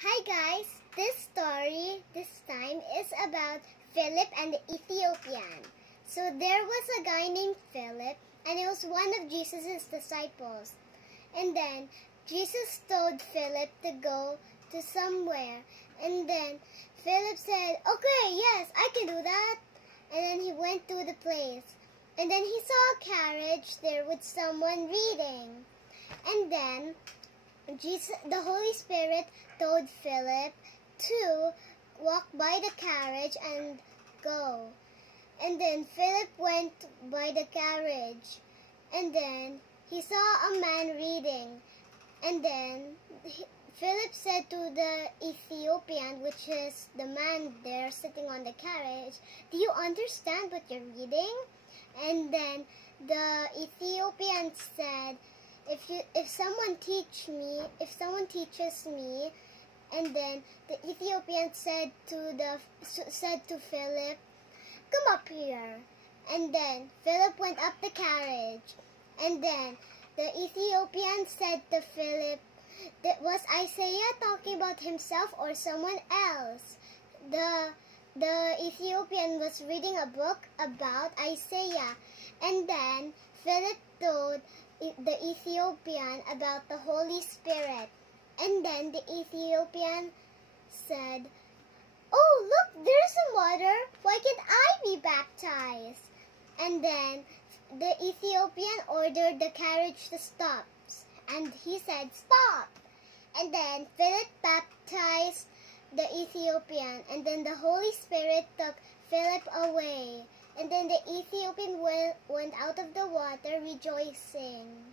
Hi guys, this story this time is about Philip and the Ethiopian. So there was a guy named Philip and he was one of Jesus' disciples. And then Jesus told Philip to go to somewhere. And then Philip said, "Okay, yes, I can do that." And then he went to the place. And then he saw a carriage there with someone reading. And then the Holy Spirit told Philip to walk by the carriage and go. And then Philip went by the carriage. And then he saw a man reading. And then Philip said to the Ethiopian, which is the man there sitting on the carriage, "Do you understand what you're reading?" And then the Ethiopian said, if someone teaches me. And then the Ethiopian said to Philip, "Come up here." And then Philip went up the carriage. And then the Ethiopian said to Philip, was Isaiah talking about himself or someone else? The Ethiopian was reading a book about Isaiah. And then Philip told the Ethiopian about the Holy Spirit. And then the Ethiopian said, "Oh, look, there's some water. Why can't I be baptized?" And then the Ethiopian ordered the carriage to stop. And he said, "Stop." And then Philip baptized the Ethiopian. And then the Holy Spirit took Philip away. And then the Ethiopian went out of the water rejoicing.